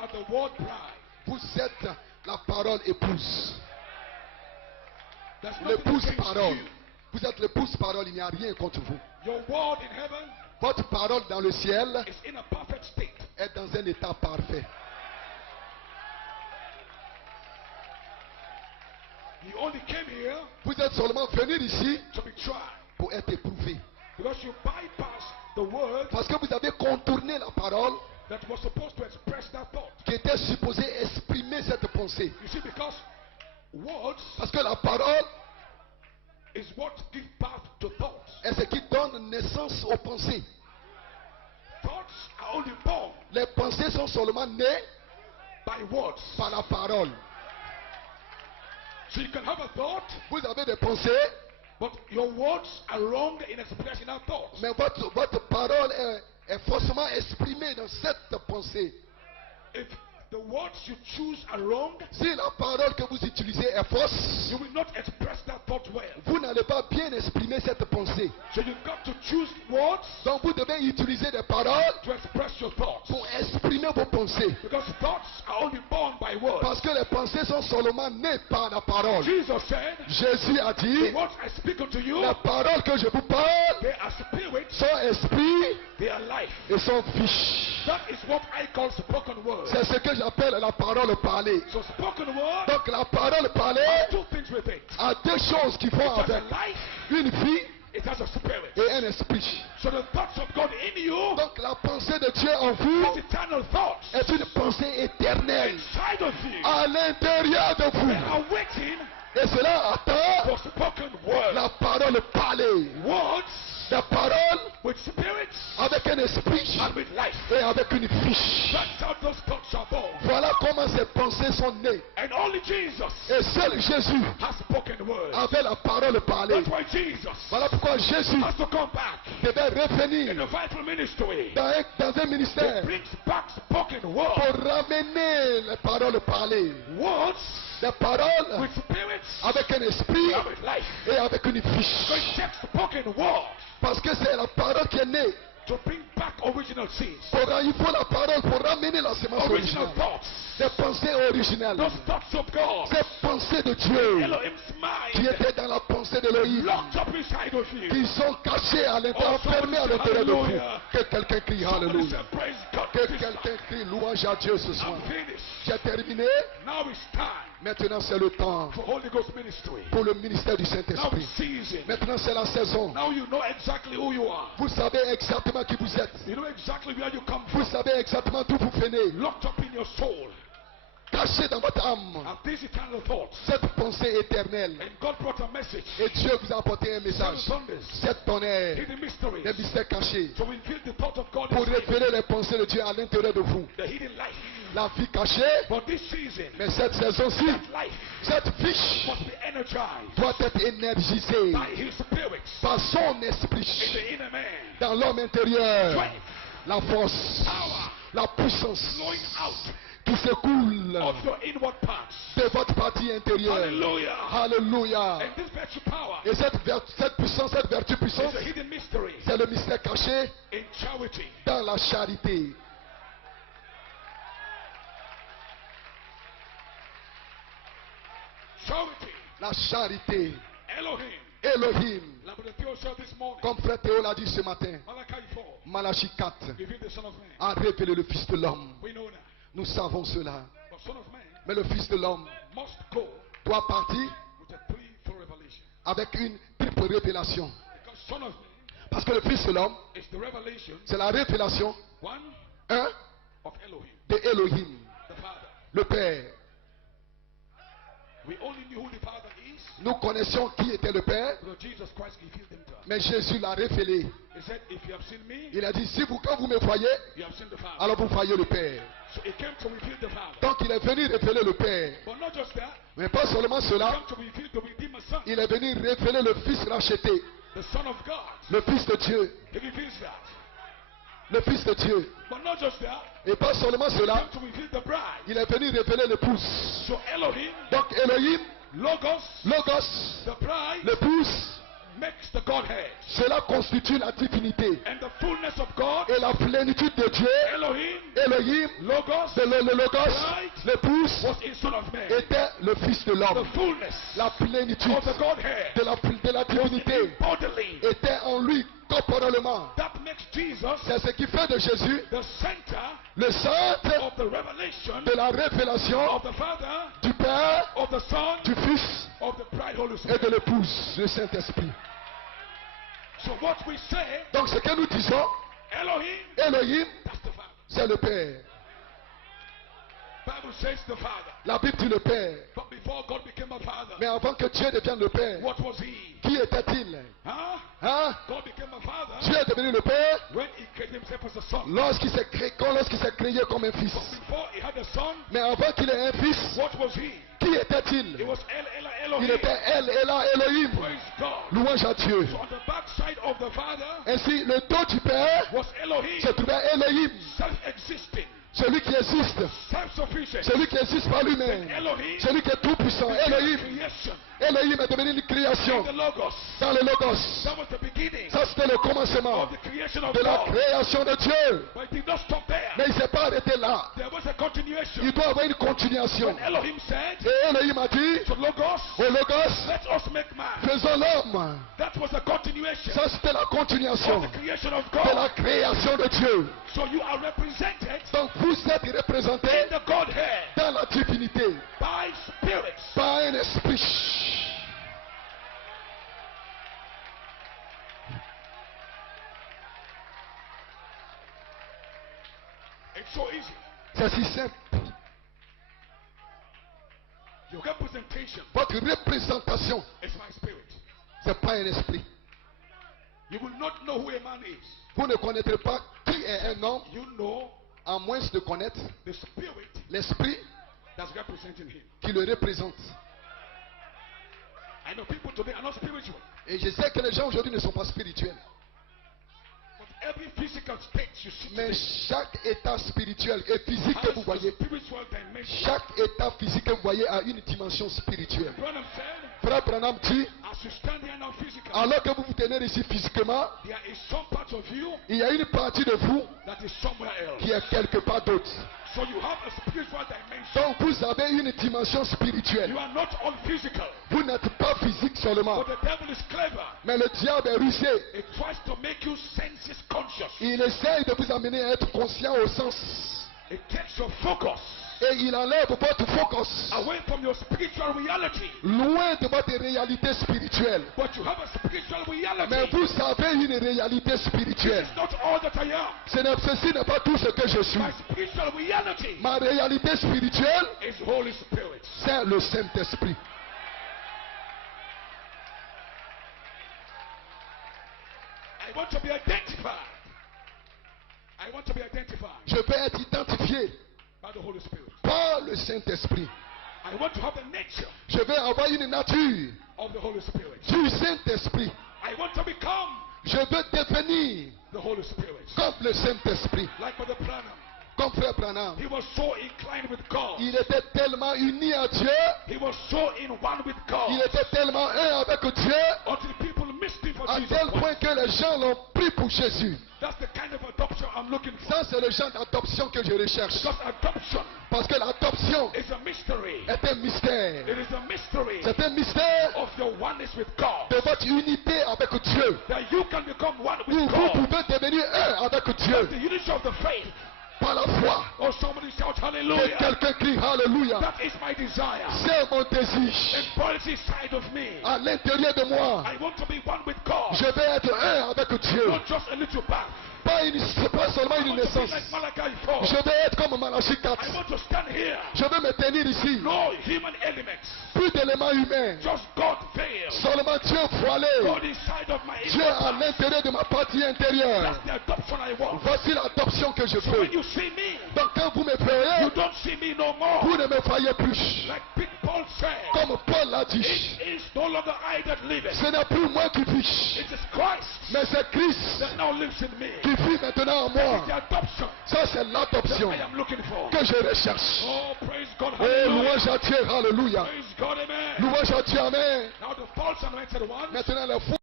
are the word bride. Vous êtes la parole épouse. There's nothing L'épouse against parole. you. Vous êtes l'épouse parole, il n'y a rien contre vous. Your word in heaven Votre parole dans le ciel is in a perfect state. est dans un état parfait. You only came here Vous êtes seulement venu ici to be tried. pour être éprouvé. Because you bypassed the word Parce que vous avez contourné la parole that was supposed to express that thought. qui était supposée exprimer cette pensée. You see, because words Parce que la parole is what gives birth to thoughts. est ce qui donne naissance aux pensées. Thoughts are only born Les pensées sont seulement nées by words. par la parole. So you can have a thought, Vous avez des pensées, but your words are wrong in expressing that thought. mais votre parole est forcément exprimée dans cette pensée. If the words you choose are wrong, Si la parole que vous utilisez est fausse, you will not express that thought well. vous n'allez pas bien exprimer cette pensée. So you've got to choose words Donc vous devez utiliser des paroles to express your thoughts. pour exprimer vos pensées. Because thoughts are only born by words. Parce que les pensées sont seulement nées par la parole. Jesus said, Jésus a dit, the words I speak unto you, les paroles que je vous parle they are spirit, sont esprit they are life. et sont fiches. That is what I call spoken word. C'est ce que j'appelle la parole parlée. So spoken word, Donc la parole parlée two things with it. a deux choses qui font It has a avec life, une vie it has a spirit. et un esprit. So the thoughts of God in you Donc la pensée de Dieu en vous is eternal thoughts est une pensée éternelle inside of you. à l'intérieur de They vous. are waiting Et cela attend for spoken word. la parole parlée. Words La parole with spirits avec un esprit and with life. et avec une fiche. That's how those thoughts are born. Voilà comment ces pensées sont nées. And only Jesus Et seul Jésus has spoken word. avait la parole parlée. That's why Jesus Voilà pourquoi Jésus has to come back devait in revenir the vital ministry. dans un ministère It brings back spoken word. pour ramener les paroles parlées. Words Des paroles with spirits avec un esprit and with life. et avec une So fiche. it takes spoken word Parce que c'est la parole qui est née. to bring back original seeds. Il faut la parole pour ramener la semence Original originale. thoughts. Des pensées originales. Those thoughts of God. Ces pensées de Dieu Elohim's qui mind étaient dans la pensée d'Élohim. locked up inside of you. Qui sont cachées à l'intérieur, enfermées à l'intérieur de vous. Que quelqu'un crie Somebody Alléluia. say, praise God. Que This quelqu'un crie louange à Dieu ce soir. I'm finished. J'ai terminé. Now it's time Maintenant c'est le temps for Holy Ghost ministry. pour le ministère du Now Saint-Esprit. it's season. Maintenant c'est la saison. Now you know exactly who you are. Vous savez exactement qui vous êtes. You know exactly where you come Vous from. savez exactement d'où vous venez. Locked up in your soul. Caché dans votre âme. And these eternal thoughts. Cette pensée éternelle. And God brought a message. Et Dieu vous a apporté un message. 7 Sundays. Cette tonnerre. Hidden mysteries. Des mystères cachés. To reveal the thought of God Pour inside you. révéler les pensées de Dieu à l'intérieur de vous. The hidden life. La vie cachée. But this season, Mais cette saison-ci, that life cette fiche must be energized doit être énergisée by His Spirit par son in esprit the inner man. dans l'homme intérieur. Strength, La force, power, la puissance flowing out qui s'écoule of your inward parts. de votre partie intérieure. Hallelujah. Alléluia. And this virtue power Et cette puissance, cette vertu puissance, is a hidden mystery c'est le mystère caché in charity. dans la charité. Charity. La charité. Elohim. Elohim. Like the Theo said this morning. Comme frère Théo l'a dit ce matin, Malachi 4. Malachie 4 Reveal the Son of Man. a révélé le Fils de l'homme. We know that. Nous savons cela. But Son of Man Mais le Fils de l'homme must go doit partir with a threefold revelation. avec une triple révélation. Because Son of Man Parce que le Fils de l'homme, is the revelation, c'est la révélation, one, un, of Elohim, de Elohim, the Father. le Père. We only knew who the Father is Nous connaissions qui était le Père, because Jesus Christ revealed him to us. mais Jésus l'a révélé. He said, if you have seen me, Il a dit, si vous, quand vous me voyez, you have seen the Father. alors vous voyez le Père. So he came to reveal the Father. Donc il est venu révéler le Père. But not just that, Mais pas seulement he cela, came to reveal the Redeemer Son, il est venu révéler le Fils racheté, the Son of God. le Fils de Dieu, He reveals that. le Fils de Dieu. But not just that, Et pas seulement he cela, came to reveal the bride. il est venu révéler l'épouse. So Elohim, Donc Elohim, Logos, Logos, the bride, l'épouse, makes the Godhead. cela constitue la divinité. And the fullness of God, Et la plénitude de Dieu, Elohim, Elohim, Logos, le Logos, l'épouse, was in Son of Man. était le Fils de The l'homme. fullness La plénitude of the Godhead de la divinité bodily. était en lui corporellement. That makes Jesus C'est ce qui fait de Jésus the center le centre of the revelation de la révélation of the Father, du Père, of the Son, du Fils of the bride Holy et Spirit. de l'épouse, le Saint-Esprit. So what we say, Donc ce que nous disons, Elohim, Elohim, that's the Father. c'est le Père. Bible says the Father. La Bible dit le Père. But before God became a father, Mais avant que Dieu devienne le Père, what was he? qui était-il? Huh? Hein? God became a father Dieu est devenu le Père when he created himself as a son. lorsqu'il s'est créé comme un fils. But before he had a son, Mais avant qu'il ait un fils, what was he? qui était-il? It was El Il Elohim. était Elohim. Praise God. Louange à Dieu. So on the backside of the Father Ainsi, le dos du Père was Elohim, se trouvait Elohim, self-existing, celui qui existe, self-sufficient. celui qui existe par lui-même, Elohim, celui qui est tout puissant. became Elohim, creation. Elohim est devenu une création The Logos. dans le Logos. That was the beginning Ça, c'était le commencement of the creation of de la God. création de Dieu. But it did not stop there. Mais il ne s'est pas arrêté là. There was a continuation. Il doit y avoir une continuation. When Elohim said Et Elohim a dit to Logos, au Logos, let us make man. faisons l'homme. That was a continuation Ça, c'était la of continuation the creation of de la God. création de Dieu. So you are represented Donc, vous êtes représentés in the Godhead dans la divinité by spirits. par un esprit. It's so easy. C'est si simple. Your representation Votre représentation, is my spirit. ce n'est pas un esprit. You will not know who a man is. Vous ne connaîtrez pas qui est un homme, You know à moins de connaître the spirit l'esprit that's representing him. qui le représente. I know people today are not spiritual, Et je sais que les gens aujourd'hui ne sont pas spirituels. but every physical state you see Mais today chaque état spirituel et physique que has vous a voyez, spiritual dimension. chaque état physique que vous voyez a une dimension spirituelle. Branham said, Frère Branham dit, as you stand here now physically, alors que vous vous tenez ici physiquement, there is some part of you il y a une partie de vous that is somewhere else. qui est quelque part d'autre. So you have a spiritual dimension. Donc vous avez une dimension spirituelle. You are not all physical, Vous n'êtes pas physique seulement. but the devil is clever. Mais le diable est rusé. It tries to make you senses conscious. Il essaye de vous amener à être conscient au sens. It takes your focus Et il enlève votre focus away from your spiritual reality. loin de votre réalité spirituelle. But you have a spiritual Mais reality. vous avez une réalité spirituelle. It's not all that I am. Ceci n'est pas tout ce que je suis. My spiritual reality Ma réalité spirituelle, is Holy Spirit. c'est le Saint-Esprit. I want to be identified. I want to be identified Je veux être identifié by the Holy Spirit. par le Saint-Esprit. I want to have the nature Je veux avoir une nature of the Holy Spirit. du Saint-Esprit. I want to become Je veux devenir the Holy Spirit. comme le Saint-Esprit. Like Brother Branham. Comme Frère Branham. He was so inclined with God. Il était tellement uni à Dieu. He was so in one with God. Il était tellement un avec Dieu. Until people missed him for À Jesus tel Christ. point que les gens l'ont pris pour Jésus. That's the kind of adoption I'm looking for. Ça, c'est le genre d'adoption que je recherche. Because adoption Parce que l'adoption is a mystery. est un mystère. It is a mystery C'est un mystère of your oneness with God. de votre unité avec Dieu. That you can become one Où with vous God. pouvez devenir un avec Dieu The unity of the faith. par la foi. Oh, somebody shout Que hallelujah. quelqu'un crie Alléluia. That is my desire. C'est mon désir. And inside of me. À l'intérieur de moi, I want to be one with God. je vais être un avec Dieu. Not just a little bath. Pas seulement I une want to be naissance. like Malachi 4. Je vais être comme Malachie 4. I want to stand here. Je vais me tenir ici. No human elements. Plus d'éléments humains. Just God veiled. Seulement Dieu voilé. God inside of my Dieu inner à man. l'intérieur de ma partie intérieure. That's the adoption I want. Voici l'adoption que je So veux. when you see me, Donc quand vous me verrez, you don't see me no more. vous ne me voyez plus. Like Big Paul said, Comme Paul l'a dit, it is no longer I that liveth. ce n'est plus moi qui vis, It is Christ mais c'est Christ that now lives in me. qui vit maintenant en moi. The adoption Ça, c'est l'adoption I am looking for. que je recherche. Oh, praise God. Oh, Hallelujah. louange à Dieu, alléluia. Praise God, amen. Louange à Dieu, amen. Now the false anointed ones Maintenant, les faux